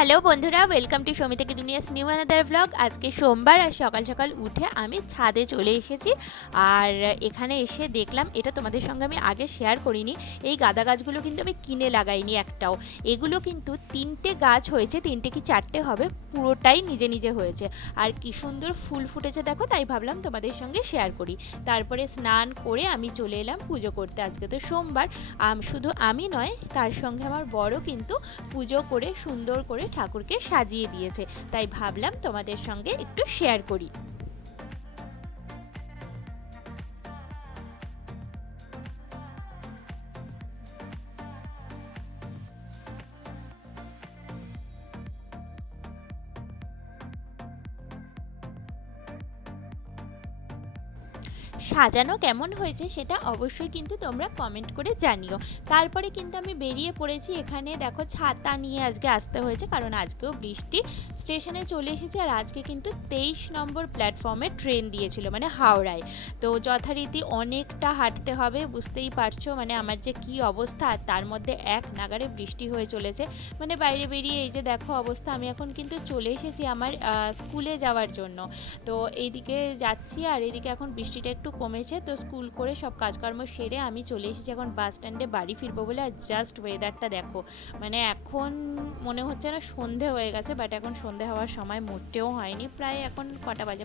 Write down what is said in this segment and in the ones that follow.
Hello বন্ধুরা, welcome to Soumi থেকে দুনিয়াস new another blog. আজকে সোমবার আর সকাল সকাল উঠে আমি ছাদে চলে এসেছি। আর এখানে এসে দেখলাম, এটা তোমাদের সঙ্গে আমি আগে শেয়ার করিনি, এই গাঁদা গাছগুলো কিন্তু আমি কিনে লাগাইনি একটাও। এগুলো কিন্তু 3টে গাছ হয়েছে, 3টে কি 4টে হবে, পুরোটাই নিজে নিজে হয়েছে। আর কি সুন্দর ফুল ফুটেছে দেখো, তাই ভাবলাম তোমাদের সঙ্গে শেয়ার করি। তারপরে স্নান করে আমি চলে এলাম পুজো করতে। আজকে তো সোমবার, শুধু আমি নয়, তার সঙ্গে আমার বড়ও কিন্তু পুজো করে সুন্দর করে ঠাকুরকে সাজিয়ে দিয়েছে। তাই ভাবলাম তোমাদের সঙ্গে একটু শেয়ার করি। সাজানো কেমন হয়েছে সেটা অবশ্যই কিন্তু তোমরা কমেন্ট করে জানিও। তারপরে কিন্তু আমি বেরিয়ে পড়েছি। এখানে দেখো, ছাতা নিয়ে আজকে আসতে হয়েছে, কারণ আজকেও বৃষ্টি। স্টেশনে চলে এসেছি, আর আজকে কিন্তু 23 নম্বর প্ল্যাটফর্মে ট্রেন দিয়েছিল, মানে হাওড়ায়। তো যথারীতি অনেকটা হাঁটতে হবে, বুঝতেই পারছো মানে আমার যে কী অবস্থা। আর তার মধ্যে এক নাগাড়ে বৃষ্টি হয়ে চলেছে, মানে বাইরে বেরিয়ে এই যে দেখো অবস্থা। আমি এখন কিন্তু চলে এসেছি আমার স্কুলে যাওয়ার জন্য। তো এইদিকে যাচ্ছি, আর এইদিকে এখন বৃষ্টিটা একটু কমেছে, তো স্কুল করে সব কাজকর্ম সেরে আমি চলে এসেছি এখন বাস স্ট্যান্ডে বাড়ি ফিরবো বলে। আর জাস্ট ওয়েদারটা দেখো, মানে এখন মনে হচ্ছে না সন্ধে হয়ে গেছে, বাট এখন সন্ধে হওয়ার সময় মোটেও হয়নি। প্রায় এখন কটা বাজে,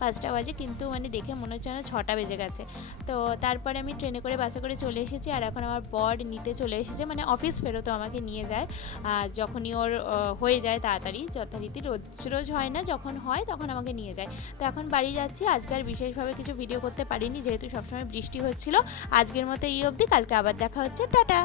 পাঁচটা বাজে, কিন্তু মানে দেখে মনে হচ্ছে না 6টা বেজে গেছে। তো তারপরে আমি ট্রেনে করে বাসে করে চলে এসেছি, আর এখন আমার বর নিতে চলে এসেছে, মানে অফিস ফেরতো আমাকে নিয়ে যায় যখনই ওর হয়ে যায় তাড়াতাড়ি। যথারীতি রোজ রোজ হয় না, যখন হয় তখন আমাকে নিয়ে যায়। তো এখন বাড়ি যাচ্ছি। আজকে আর বিশেষভাবে কিছু ভিডিও করতে পারিনি, যেহেতু সবসময় বৃষ্টি হচ্ছিল। আজকের মতো এই অবধি, কালকে আবার দেখা হচ্ছে, টাটা।